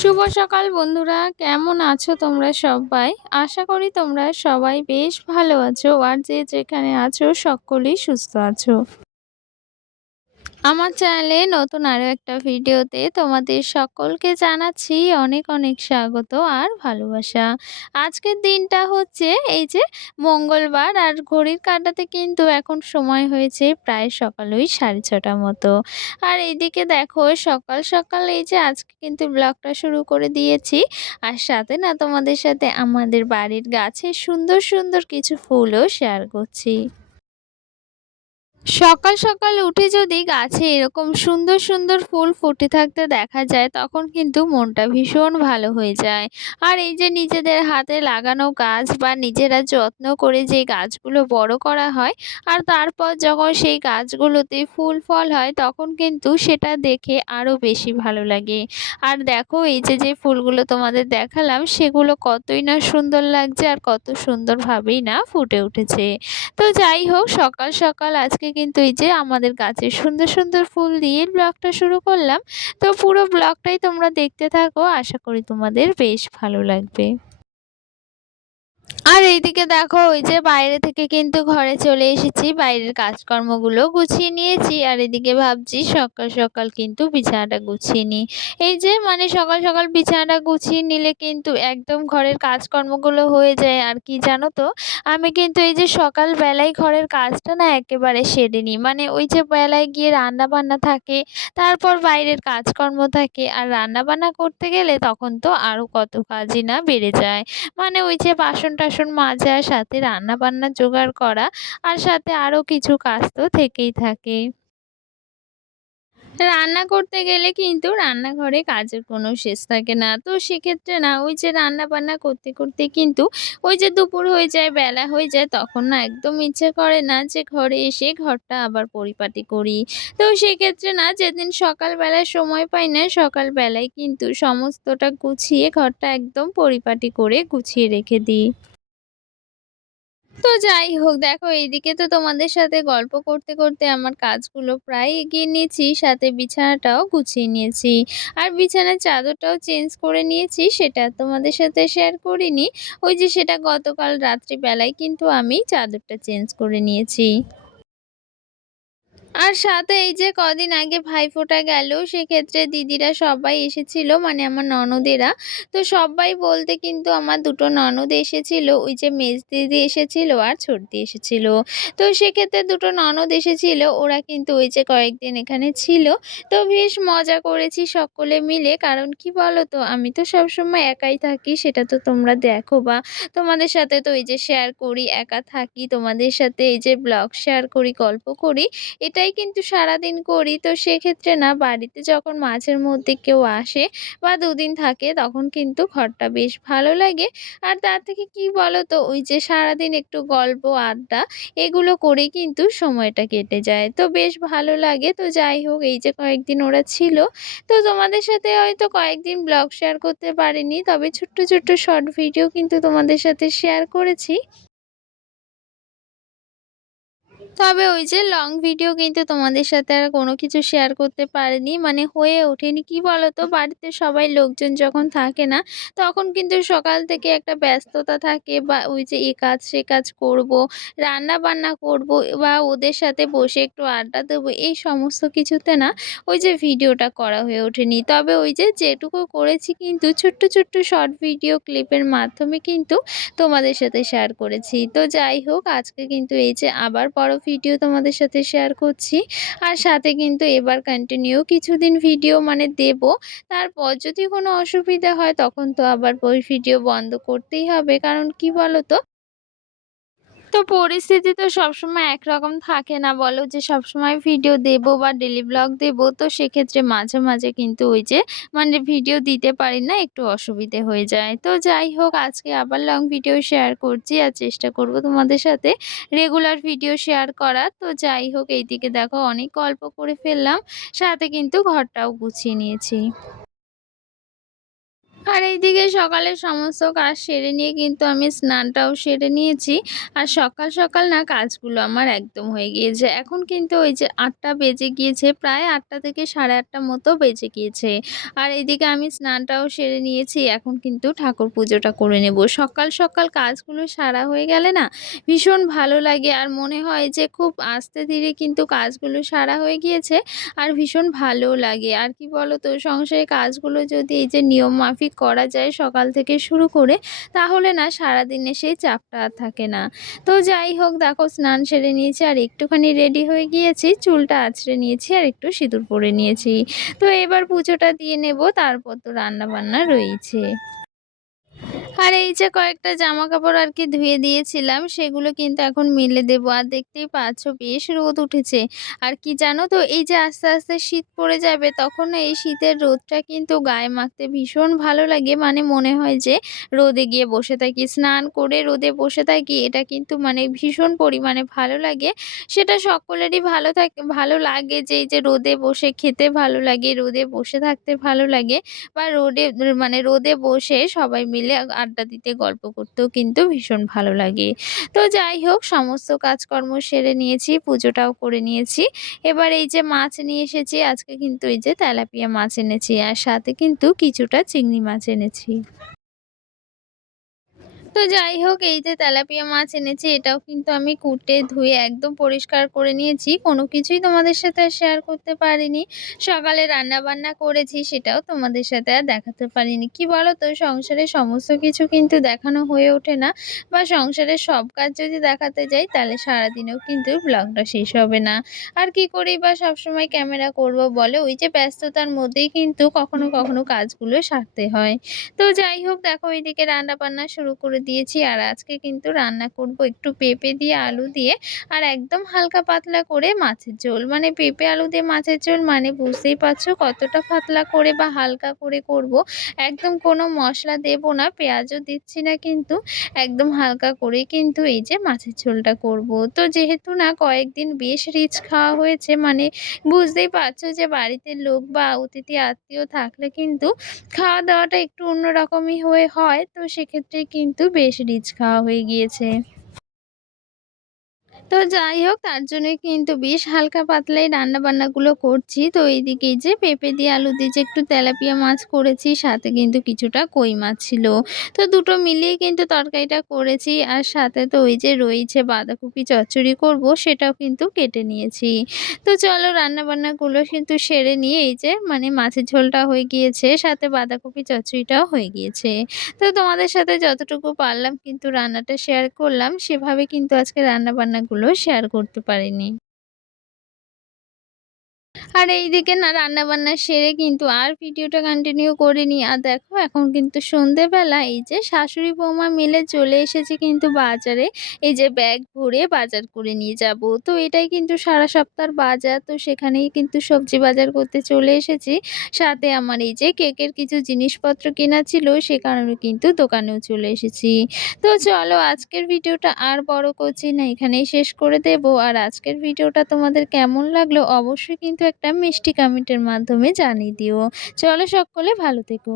শুভ সকাল বন্ধুরা, কেমন আছো তোমরা সবাই? আশা করি তোমরা সবাই বেশ ভালো আছো আর যে যেখানে আছো সকলেই সুস্থ আছো। আমার চ্যানেলে নতুন আরও একটা ভিডিওতে তোমাদের সকলকে জানাচ্ছি অনেক অনেক স্বাগত আর ভালোবাসা। আজকের দিনটা হচ্ছে এই যে মঙ্গলবার আর ঘড়ির কাটাতে কিন্তু এখন সময় হয়েছে প্রায় সকাল ওই সাড়ে ছটা মতো। আর এইদিকে দেখো সকাল সকাল এই যে আজকে কিন্তু ব্লগটা শুরু করে দিয়েছি। আর সাথে না তোমাদের সাথে আমাদের বাড়ির গাছে সুন্দর সুন্দর কিছু ফুলও শেয়ার করছি। সকাল সকাল উঠে যদি গাছে এরকম সুন্দর সুন্দর ফুল ফুটে থাকতে দেখা যায়, তখন কিন্তু মনটা ভীষণ ভালো হয়ে যায়। আর এই যে নিজেদের হাতে লাগানো গাছ বা নিজেরা যত্ন করে যে গাছগুলো বড় করা হয়, আর তারপর যখন সেই গাছগুলোতে ফুল ফল হয়, তখন কিন্তু সেটা দেখে আরও বেশি ভালো লাগে। আর দেখো, এই যে যে ফুলগুলো তোমাদের দেখালাম, সেগুলো কতই না সুন্দর লাগছে আর কত সুন্দরভাবেই না ফুটে উঠেছে। তো যাই হোক, সকাল সকাল আজকে কিন্তু এই যে আমাদের গাছে সুন্দর সুন্দর ফুল দিয়ে ব্লগটা শুরু করলাম। তো পুরো ব্লগটাই তোমরা দেখতে থাকো। আশা করি তোমাদের বেশ ভালো লাগবে। আর এইদিকে দেখো, ওই যে বাইরে থেকে কিন্তু ঘরে চলে এসেছি। বাইরের কাজকর্মগুলো গুছিয়ে নিয়েছি। আর এদিকে ভাবছি সকাল সকাল কিন্তু বিছানাটা গুছিয়ে নিই। এই যে মানে সকাল সকাল বিছানাটা গুছিয়ে নিলে কিন্তু একদম ঘরের কাজকর্মগুলো হয়ে যায়। আর কি জানো তো, আমি কিন্তু এই যে সকালবেলায় ঘরের কাজটা না একেবারে সেরে নিই। মানে ওই যে বেলায় গিয়ে রান্না বান্না থাকে, তারপর বাইরের কাজকর্ম থাকে। আর রান্না বান্না করতে গেলে তখন তো আরও কত কাজই না বেড়ে যায়। মানে ওই যে বাসন টাসন মাজা, সাথে রান্না বান্না জোগাড় করা আর সাথে আরও কিছু কাজ তো থেকেই থাকে। রান্না করতে গেলে কিন্তু রান্নাঘরে কাজের কোনো শেষ থাকে না। তো সেক্ষেত্রে না, ওই যে রান্না বান্না করতে করতে কিন্তু ওই যে দুপুর হয়ে যায়, বেলা হয়ে যায়, তখন না একদম ইচ্ছে করে না যে ঘরে এসে ঘরটা আবার পরিপাটি করি। তো সেক্ষেত্রে না, যেদিন সকালবেলায় সময় পাই না, সকালবেলায় কিন্তু সমস্তটা গুছিয়ে ঘরটা একদম পরিপাটি করে গুছিয়ে রেখে দিই। তো যাই হোক, দেখো এইদিকে তো তোমাদের সাথে গল্প করতে করতে আমার কাজগুলো প্রায় এগিয়ে নিয়েছি। সাথে বিছানাটাও গুছিয়ে নিয়েছি। আর বিছানার চাদরটাও চেঞ্জ করে নিয়েছি, সেটা তোমাদের সাথে শেয়ার করিনি। ওই যে সেটা গতকাল রাত্রিবেলায় কিন্তু আমি চাদরটা চেঞ্জ করে নিয়েছি। আর সাথে এই যে কদিন আগে ভাইফোঁটা গেল, সেক্ষেত্রে দিদিরা সবাই এসেছিল মানে আমার ননদেরা। তো সবাই বলতে কিন্তু আমার দুটো ননদ এসেছিল, ওই যে মেজ দিদি এসেছিল আর ছোটদি এসেছিল। তো সেক্ষেত্রে দুটো ননদ এসেছিল, ওরা কিন্তু ওই যে কয়েকদিন এখানে ছিল। তো বেশ মজা করেছি সকলে মিলে, কারণ কি বলো তো আমি তো সবসময় একাই থাকি, সেটা তো তোমরা দেখো বা তোমাদের সাথে তো এই যে শেয়ার করি, একা থাকি, তোমাদের সাথে এই যে ব্লগ শেয়ার করি, গল্প করি, এটাই কিন্তু সারাদিন করি। তো সেক্ষেত্রে না, বাড়িতে যখন মাঝের মধ্যে কেউ আসে বা দুদিন থাকে, তখন কিন্তু ঘরটা বেশ ভালো লাগে। আর তার থেকে কি বলো তো ওই যে সারাদিন একটু গল্প, আড্ডা, এগুলো করেই কিন্তু সময়টা কেটে যায়। তো বেশ ভালো লাগে। তো যাই হোক, এই যে কয়েকদিন ওরা ছিল, তো তোমাদের সাথে হয়তো কয়েকদিন ব্লগ শেয়ার করতে পারিনি, তবে ছোট্ট ছোট্ট, শর্ট ভিডিও কিন্তু তোমাদের সাথে শেয়ার করেছি। তবে ওই যে লং ভিডিও কিন্তু তোমাদের সাথে আর কোনো কিছু শেয়ার করতে পারিনি। মানে হয়ে ওঠেনি। কি বলো তো বাড়িতে সবাই লোকজন যখন থাকে না, তখন কিন্তু সকাল থেকে একটা ব্যস্ততা থাকে বা ওই যে এ কাজ সে কাজ করব রান্না বান্না করব বা ওদের সাথে বসে একটু আড্ডা দেবো, এই সমস্ত কিছুতে না ওই যে ভিডিওটা করা হয়ে ওঠেনি। তবে ওই যে যেটুকু করেছি কিন্তু ছোট্ট ছোট্ট শর্ট ভিডিও ক্লিপের মাধ্যমে কিন্তু তোমাদের সাথে শেয়ার করেছি। তো যাই হোক, আজকে কিন্তু এই যে আবার বড় ভিডিও তোমাদের সাথে শেয়ার করছি। আর সাথে কিন্তু এবার কন্টিনিউ কিছুদিন ভিডিও মানে দেব। তারপর যদি কোনো অসুবিধা হয় তখন তো আবার ওই ভিডিও বন্ধ করতেই হবে। কারণ কি বলো তো তো পরিস্থিতি তো সবসময় একরকম থাকে না বলো যে সবসময় ভিডিও দেব বা ডেলি ব্লগ দেব। তো সেক্ষেত্রে মাঝে মাঝে কিন্তু ওই যে মানে ভিডিও দিতে পারি না, একটু অসুবিধে হয়ে যায়। তো যাই হোক, আজকে আবার লং ভিডিও শেয়ার করছি আর চেষ্টা করব তোমাদের সাথে রেগুলার ভিডিও শেয়ার করার। তো যাই হোক, এইদিকে দেখো অনেক গল্প করে ফেললাম, সাথে কিন্তু ঘরটাও গুছিয়ে নিয়েছি। আর এইদিকে সকালের সমস্ত কাজ সেরে নিয়ে কিন্তু আমি স্নানটাও সেরে নিয়েছি। আর সকাল সকাল না কাজগুলো আমার একদম হয়ে গিয়েছে। এখন কিন্তু ওই যে আটটা বেজে গিয়েছে, প্রায় আটটা থেকে সাড়ে আটটা মতো বেজে গিয়েছে। আর এইদিকে আমি স্নানটাও সেরে নিয়েছি, এখন কিন্তু ঠাকুর পুজোটা করে নেব। সকাল সকাল কাজগুলো সারা হয়ে গেলে না ভীষণ ভালো লাগে। আর মনে হয় যে খুব আস্তে ধীরে কিন্তু কাজগুলো সারা হয়ে গিয়েছে, আর ভীষণ ভালো লাগে। আর কি বলো তো সংসারের কাজগুলো যদি এই যে নিয়ম মাফিক করা যায় সকাল থেকে শুরু করে, তাহলে না সারাদিনে সেই চাপটা আর থাকে না। তো যাই হোক, দেখো স্নান সেরে নিয়েছি আর একটুখানি রেডি হয়ে গিয়েছি, চুলটা আছড়ে নিয়েছি আর একটু সিঁদুর পরে নিয়েছি। তো এবার পুজোটা দিয়ে নেব, তারপর তো রান্না বান্না রয়েছে। আর এই যে কয়েকটা জামা কাপড় আর কি ধুয়ে দিয়েছিলাম, সেগুলো কিন্তু এখন মিলে দেব। আর দেখতেই পাচ্ছ বেশ রোদ উঠেছে। আর কি জানো তো, এই যে আস্তে আস্তে শীত পড়ে যাবে, তখন এই শীতের রোদটা কিন্তু গায়ে মাখতে ভীষণ ভালো লাগে। মানে মনে হয় যে রোদে গিয়ে বসে থাকি, স্নান করে রোদে বসে থাকি, এটা কিন্তু মানে ভীষণ পরিমাণে ভালো লাগে। সেটা সকলেরই ভালো থাকে, ভালো লাগে যে এই যে রোদে বসে খেতে ভালো লাগে, রোদে বসে থাকতে ভালো লাগে। বা রোদে মানে রোদে বসে সবাই মিলে আড্ডা দিতে, গল্প করতেও কিন্তু ভীষণ ভালো লাগে। তো যাই হোক, সমস্ত কাজকর্ম সেরে নিয়েছি, পুজোটাও করে নিয়েছি। এবার এই যে মাছ নিয়ে এসেছি, আজকে কিন্তু এই যে তেলাপিয়া মাছ এনেছি, আর সাথে কিন্তু কিছুটা চিংড়ি মাছ এনেছি। তো যাই হোক, এই যে তেলাপিয়া মাছ এনেছি, এটাও কিন্তু আমি কুটে ধুয়ে একদম পরিষ্কার করে নিয়েছি। কোনো কিছুই তোমাদের সাথে শেয়ার করতে পারিনি। সকালে রান্না বান্না করেছি, সেটাও তোমাদের সাথে আর দেখাতে পারিনি। কি বলো তো সংসারে সমস্ত কিছু কিন্তু দেখানো হয়ে ওঠে না। বা সংসারের সব কাজ যদি দেখাতে যাই, তাহলে সারাদিনেও কিন্তু ব্লগটা শেষ হবে না। আর কি করি বা সবসময় ক্যামেরা করব বলে? ওই যে ব্যস্ততার মধ্যেই কিন্তু কখনো কখনো কাজগুলো সারতে হয়। তো যাই হোক, দেখো এইদিকে রান্না বান্না শুরু করে দিয়েছি আর আজকে কিন্তু রান্না করব একটু পেঁপে দিয়ে আলু দিয়ে আর একদম হালকা পাতলা করে মাছের ঝোল। মানে পেঁপে আলু দিয়ে মাছের ঝোল মানে বুঝতেই পারছ কতটা পাতলা করে বা হালকা করে করব। একদম কোনো মশলা দেব না, পেঁয়াজও দিচ্ছি না কিন্তু একদম হালকা করে কিন্তু এই যে মাছের ঝোলটা করব। তো যেহেতু না কয়েকদিন বেশ রিচ খাওয়া হয়েছে মানে বুঝতেই পারছ যে বাড়িতে লোক বা অতিথি আত্মীয় থাকলে কিন্তু খাওয়া দাওয়াটা একটু অন্যরকমই হয়ে হয়। তো সেক্ষেত্রে কিন্তু বেশ রিচ খাওয়া হয়ে গিয়েছে। তো যাই হোক, তার জন্যই কিন্তু বেশ হালকা পাতলাই রান্না বান্নাগুলো করছি। তো এইদিকে এই যে পেঁপে দিয়ে আলু দিয়ে যে একটু তেলাপিয়া মাছ করেছি, সাথে কিন্তু কিছুটা কই মাছ ছিল। তো দুটো মিলিয়ে কিন্তু তরকারিটা করেছি আর সাথে তো ওই যে রয়েছে বাঁধাকপি চচ্চড়ি করব, সেটাও কিন্তু কেটে নিয়েছি। তো চলো রান্না বান্নাগুলো কিন্তু সেরে নিয়ে এই যে মানে মাছের ঝোলটা হয়ে গিয়েছে, সাথে বাঁধাকপি চচ্চড়িটাও হয়ে গিয়েছে। তো তোমাদের সাথে যতটুকু পারলাম কিন্তু রান্নাটা শেয়ার করলাম, সেভাবে কিন্তু আজকে রান্না বান্নাগুলো শেয়ার করতে পারিনি। আর এইদিকে না রান্নাবান্না সেরে কিন্তু আর ভিডিওটা কন্টিনিউ করিনি। আর দেখো, এখন কিন্তু সন্ধেবেলা, এই যে শাশুড়ি বৌমা মিলে চলে এসেছে কিন্তু বাজারে। এই যে ব্যাগ ভরে বাজার করে নিয়ে যাব। তো এটাই কিন্তু সারা সপ্তাহ বাজার। তো সেখানেই কিন্তু সবজি বাজার করতে চলে এসেছি। সাথে আমার এই যে কেকের কিছু জিনিসপত্র কেনা ছিল, সে কারণে কিন্তু দোকানেও চলে এসেছি। তো চলো, আজকের ভিডিওটা আর বড় করছি না, এখানেই শেষ করে দেব। আর আজকের ভিডিওটা তোমাদের কেমন লাগল, অবশ্যই কিন্তু একটা মিষ্টি কমেন্টের মাধ্যমে জানিয়ে দিও। চলো সকলে ভালো থেকো।